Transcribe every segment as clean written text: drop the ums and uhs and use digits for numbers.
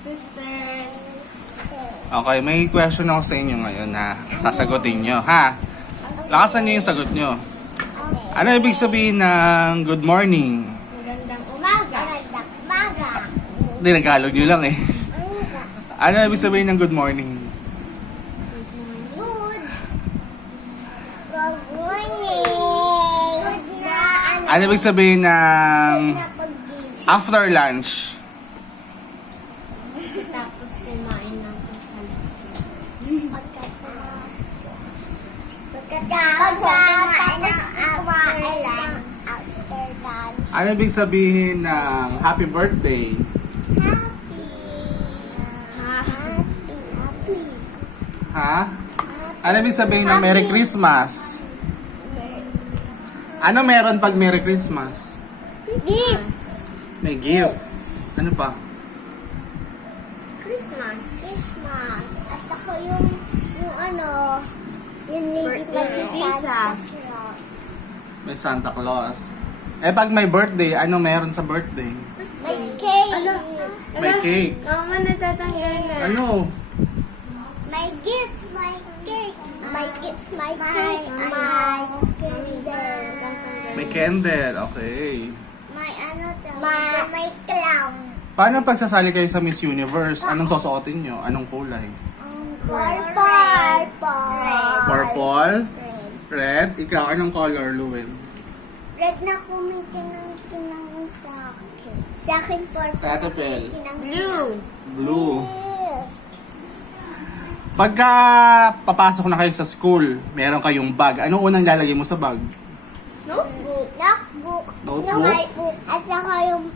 sisters. Okay, may question ako sa inyo ngayon na sasagutin nyo, ha? Lakasan nyo yung sagot nyo. Ano ibig sabihin ng good morning? Magandang umaga. Magandang umaga. Hindi, nagkalog nyo lang eh. Ano ibig sabihin ng good morning? Good. Good morning. Good na Ano ibig sabihin ng na pag-busy. after lunch? Tapos kumain ng pagkain. After lunch. Ano ibig sabihin ng happy birthday? Happy. Ha? Ano ibig sabihin ng Merry Christmas? Ano meron pag Merry Christmas? Gifts. May gift. Ano pa? Christmas. Christmas. At saka yung ano, yung lady pa sa Santa Jesus. Claus. May Santa Claus. Eh pag may birthday, ano meron sa birthday? May cake. May cake. Mama, natatanggal na. Ano? May gifts, may cake. May gifts, may cake. May candle. May candle. Okay. May ano to? May clown. Paano pagsasali kayo sa Miss Universe? Anong susuotin nyo? Anong kulay? Purple. Purple? Red. Red? Ikaw, anong color, Luwen? Red na kumikinang sa akin. Sa akin, purple. Catapel. Blue. Blue. Pagka papasok na kayo sa school, meron kayong bag. Anong unang lalagay mo sa bag? Notebook. Notebook. Notebook? At saka yung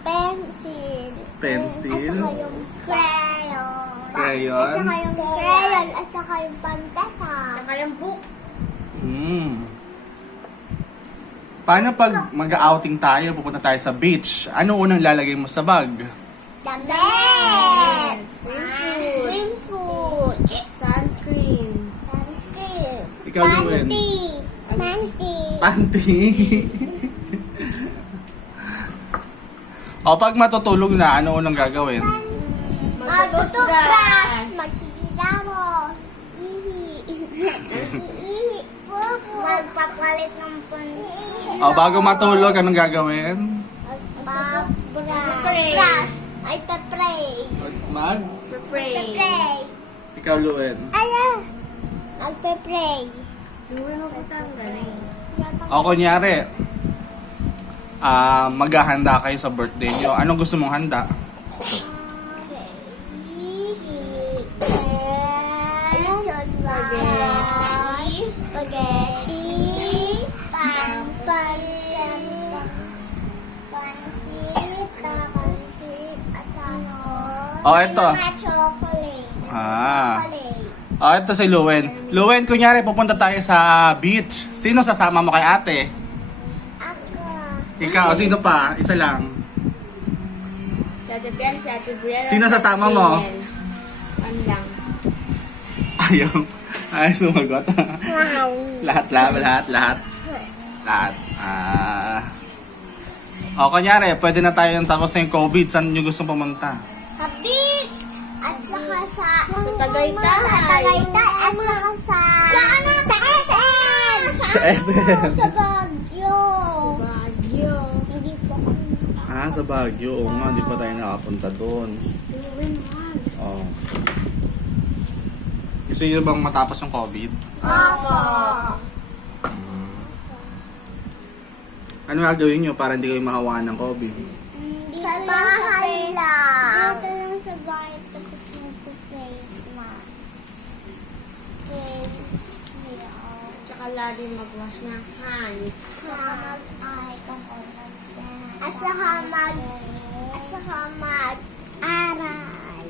pencil. Pencil? At saka yung crayon. Crayon? At saka yung crayon. At saka yung pantasa. Saka yung book. Paano pag mag-outing tayo, pupunta tayo sa beach? Ano unang lalagay mo sa bag? Damit. Swimsuit. Swimsuit. Sunscreen. Sunscreen. Ikaw, Luwen. Panty. Panty. O pag matutulog na, ano unang gagawin? Magtutubrush. Magkikilamos. Ihi. Pupo. Magpapalit ng panty. O bago matulog, anong gagawin? Magpa-brush. Ay, pa-pray. Mag? Spray. Pa-pray. Ikaw, Luwen. Ayan. Magpa-pray. Luwen mo ko tanggalin. O kunyari, maghahanda kayo sa birthday nyo. Anong gusto mong handa? Spaghetti, pansit, at ano, O, eto. chocolate. O, ito si Luwen. Luwen, kunyari, pupunta tayo sa beach. Sino sasama mo kay ate? Ako. Ikaw, sino pa? Isa lang. Si Ate Bian, si Ate Briella. Sino si Ate sasama mo? Briel. Ano lang. Ayaw. Ay, sumagot. lahat. O, kunyari, pwede na tayo tapos na yung COVID. Saan nyo gusto pumunta? Sa beach! At saka sa Tagaytay. Sa Tagaytay. At saka sa ano? Sa SM! Sa SM. Sa Baguio. Baguio. Hindi po kami. Sa Baguio. Oo nga, hindi pa tayo nakapunta doon. Luwen man. Oh. Gusto nyo bang matapos yung COVID? Opo. Ano gagawin nyo para hindi kayo mahawakan ng COVID? Sa bahay lang. Dito lang sa bahay. Tapos mag-face mask. Tsaka lagi mag-wash ng hands. Tsaka mag-eye At saka mag-aral.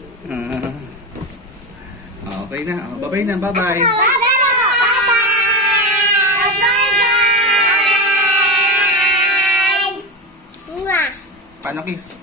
Okay na. Bye-bye na. Bye-bye. Bye-bye! Bye-bye, guys! Paano kiss?